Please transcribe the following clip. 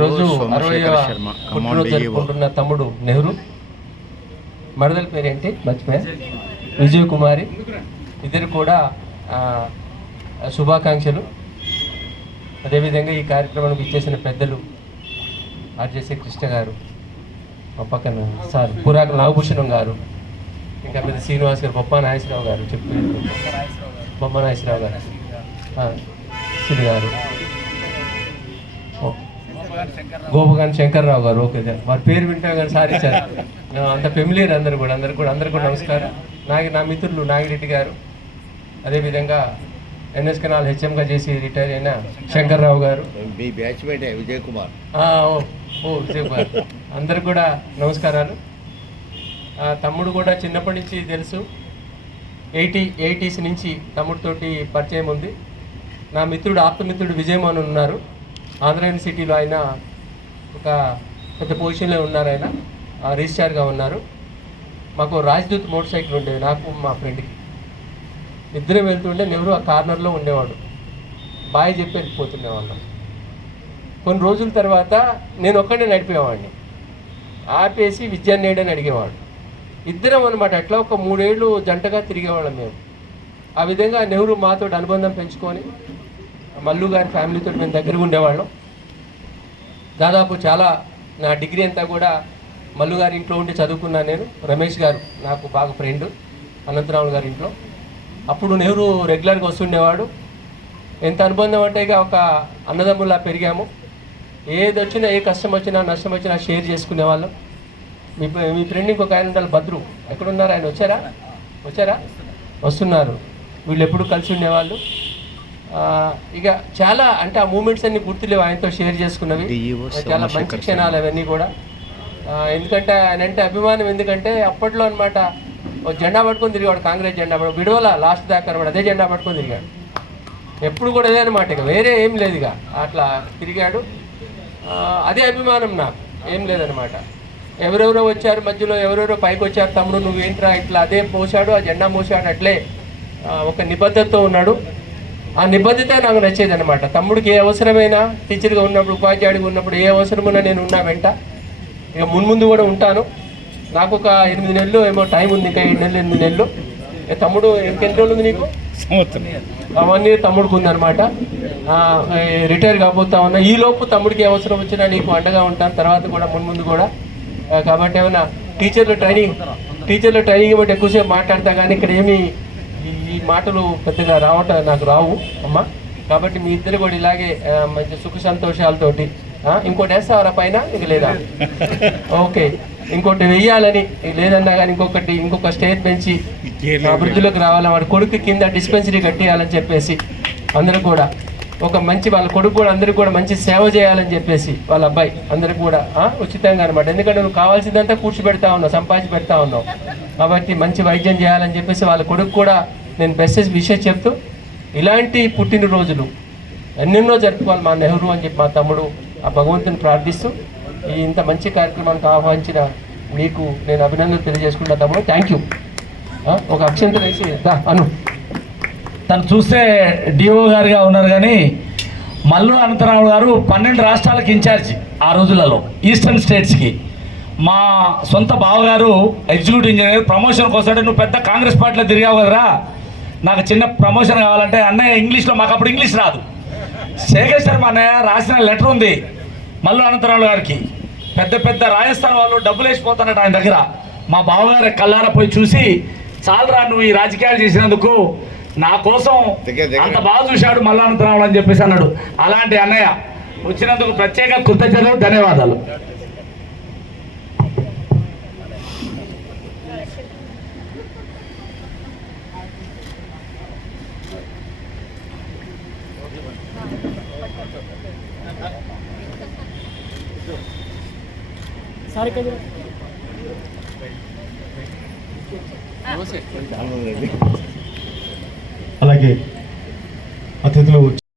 ఈరోజు పుట్టినరోజు జరుపుకుంటున్న తమ్ముడు నెహ్రూ. మరదల పేరేంటి? మర్చిపోయా విజయ్ కుమారి ఇద్దరు కూడా శుభాకాంక్షలు. అదేవిధంగా ఈ కార్యక్రమానికి ఇచ్చేసిన పెద్దలు ఆర్జేసీ కృష్ణ గారు మా పక్కన సార్ పురాక నాగభూషణం గారు ఇంకా పెద్ద శ్రీనివాస్ గారు బొప్ప నాగేశ్వరరావు గారు చెప్పారు బొమ్మ నాగేశ్వరరావు గారు. సిరి గారు. ఓ. గోపగాన్ శంకర్రావు గారు. ఓకే సార్ వారి పేరు వింటాం కానీ సార్ ఇచ్చారు ఆ, అంత ఫెమిలియర్ అందరు కూడా అందరు కూడా అందరు కూడా నమస్కారం. నాగి నా మిత్రులు నాగిరెడ్డి గారు. అదేవిధంగా ఎన్ఎస్ కెనాల్ హెచ్ఎంగా చేసి రిటైర్ అయిన శంకర్రావు గారు. మీ బ్యాచ్ మేటే విజయ్ కుమార్. ఓ ఓ విజయ్ కుమార్. అందరు కూడా నమస్కారాలు. తమ్ముడు కూడా చిన్నప్పటి నుంచి తెలుసు. ఎయిటీ ఎయిటీస్ నుంచి తమ్ముడితోటి పరిచయం ఉంది. నా మిత్రుడు ఆప్తమిత్రుడు విజయమోహన్ ఉన్నారు. ఆంధ్ర యూనివర్సిటీలో ఆయన ఒక పెద్ద పొజిషన్లో ఉన్నారు ఆయన. ఆ, ఉన్నారు. మాకు రాజ్దూత్ మోటార్ సైకిల్ ఉండేది నాకు మా ఫ్రెండ్కి ఇద్దరం వెళ్తుంటే నెహ్రూ ఆ కార్నర్లో ఉండేవాడు. బాయ్ చెప్పి వెళ్ళిపోతుండేవాళ్ళం. కొన్ని రోజుల తర్వాత నేను ఒక్కడే నడిపేవాడిని. ఆపేసి విద్యాన్నేడు అడిగేవాడు. ఇద్దరం అనమాట అట్లా ఒక మూడేళ్ళు జంటగా తిరిగేవాళ్ళం మేము. ఆ విధంగా నెహ్రూ మాతో అనుబంధం పెంచుకొని మల్లు గారి ఫ్యామిలీతో మేము దగ్గరగా ఉండేవాళ్ళం. దాదాపు చాలా నా డిగ్రీ అంతా కూడా మల్లు గారి ఇంట్లో ఉండి చదువుకున్నాను నేను. రమేష్ గారు నాకు బాగా ఫ్రెండ్ అనంతరావులు గారి ఇంట్లో. అప్పుడు నెహ్రూ రెగ్యులర్గా వస్తుండేవాడు. ఎంత అనుబంధం అంటే ఇక ఒక అన్నదమ్ములా పెరిగాము. ఏది వచ్చినా ఏ కష్టం వచ్చినా నష్టం వచ్చినా షేర్ చేసుకునేవాళ్ళం. మీ మీ ఫ్రెండ్ ఇంకొక ఆయన ఉండాలి భద్రు. ఎక్కడున్నారు ఆయన? వచ్చారా? వచ్చారా? వస్తున్నారు. వీళ్ళు ఎప్పుడు కలిసి ఉండేవాళ్ళు. ఇక చాలా అంటే ఆ మూమెంట్స్ అన్ని గుర్తులేవు ఆయనతో షేర్ చేసుకున్నవి. చాలా మంచి క్షణాలు అవన్నీ కూడా. ఎందుకంటే ఆయన అంటే అభిమానం ఎందుకంటే అప్పట్లో అనమాట జెండా పట్టుకొని తిరిగాడు కాంగ్రెస్ జెండా పట్టు విడవల లాస్ట్ దాకా అనమాట అదే జెండా పట్టుకొని తిరిగాడు. ఎప్పుడు కూడా అదే అనమాట ఇక వేరే ఏం లేదు ఇక అట్లా తిరిగాడు. అదే అభిమానం నాకు ఏం లేదనమాట ఎవరెవరో వచ్చారు మధ్యలో ఎవరెవరో పైకి వచ్చారు తమ్ముడు నువ్వేంట్రా ఇట్లా అదే మోసాడు ఆ జెండా మోసాడు అట్లే ఒక నిబద్ధతతో ఉన్నాడు. ఆ నిబద్ధత నాకు నచ్చేది అనమాట తమ్ముడికి ఏ అవసరమైనా టీచర్గా ఉన్నప్పుడు ఉపాధ్యాయుడిగా ఉన్నప్పుడు ఏ అవసరమైనా నేను ఉన్నా వెంట. ఇక మున్ముందు కూడా ఉంటాను. నాకు ఒక ఎనిమిది నెలలు ఏమో టైం ఉంది ఇంకా ఏడు నెలలు ఎనిమిది నెలలు. తమ్ముడు ఇంకెన్ని రోజులు ఉంది నీకు? అవన్నీ తమ్ముడికి ఉందన్నమాట. ఆ, ఏ, రిటైర్ కాబోతా ఉన్నా. ఈ లోపు తమ్ముడికి ఏ అవసరం వచ్చినా నీకు అండగా ఉంటాను. తర్వాత కూడా మున్ముందు కూడా. కాబట్టి ఏమైనా టీచర్లు ట్రైనింగ్ టీచర్లు ట్రైనింగ్ బట్టి ఎక్కువసేపు మాట్లాడతా కానీ ఇక్కడ ఏమి ఈ- మాటలు పెద్దగా రావటం నాకు రావు అమ్మా. కాబట్టి మీ ఇద్దరు కూడా ఇలాగే మంచి సుఖ సంతోషాలతోటి ఇంకోటి వేస్తావరా పైన? ఇంక లేదా? ఓకే. ఇంకోటి వెయ్యాలని లేదన్నా కానీ ఇంకొకటి ఇంకొక స్టేజ్ పెంచి అభివృద్ధిలోకి రావాలని వాడి కొడుకు కింద డిస్పెన్సరీ కట్టేయాలని చెప్పేసి అందరూ కూడా. ఒక మంచి వాళ్ళ కొడుకు కూడా అందరికి కూడా మంచి సేవ చేయాలని చెప్పేసి వాళ్ళ అబ్బాయి అందరికి కూడా ఉచితంగా అనమాట ఎందుకంటే నువ్వు కావాల్సిందంతా కూర్చోబెడతా ఉన్నావు సంపాదించి పెడతా ఉన్నావు. కాబట్టి మంచి వైద్యం చేయాలని చెప్పేసి వాళ్ళ కొడుకు కూడా నేను బెస్ట్ విషయం చెప్తూ ఇలాంటి పుట్టినరోజులు ఎన్నెన్నో జరుపుకోవాలి మా నెహ్రూ అని చెప్పి మా తమ్ముడు ఆ భగవంతుని ప్రార్థిస్తూ ఈ ఇంత మంచి కార్యక్రమానికి ఆహ్వానించిన మీకు నేను అభినందనలు తెలియజేసుకుంటా తమ్ముడు. థ్యాంక్ యూ ఒక అక్షంత వేసి అను. తను చూస్తే డిఓ గారుగా ఉన్నారు కానీ మల్లు అనంతరావు గారు పన్నెండు రాష్ట్రాలకు ఇన్ఛార్జ్ ఆ రోజులలో ఈస్టర్న్ స్టేట్స్కి. మా సొంత బావగారు ఎగ్జిక్యూటివ్ ఇంజనీర్ ప్రమోషన్ కోసం నువ్వు పెద్ద కాంగ్రెస్ పార్టీలో తిరిగావు కదరా? నాకు చిన్న ప్రమోషన్ కావాలంటే అన్నయ్య ఇంగ్లీష్లో మాకు అప్పుడు ఇంగ్లీష్ రాదు. శేఖర్ శర్మ అన్నయ్య రాసిన లెటర్ ఉంది మల్లు అనంతరావు గారికి. పెద్ద పెద్ద రాజస్థాన్ వాళ్ళు డబ్బులు వేసిపోతున్నట్టు ఆయన దగ్గర. మా బావగారు కల్లారా పోయి చూసి చాలరా నువ్వు ఈ రాజకీయాలు చేసినందుకు నా కోసం. అంత బాగా చూశాడు మల్లు అనంతరావు అని చెప్పేసి అన్నాడు. అలాంటి అన్నయ్య వచ్చినందుకు ప్రత్యేక కృతజ్ఞతలు ధన్యవాదాలు. అలాగే అతిథులు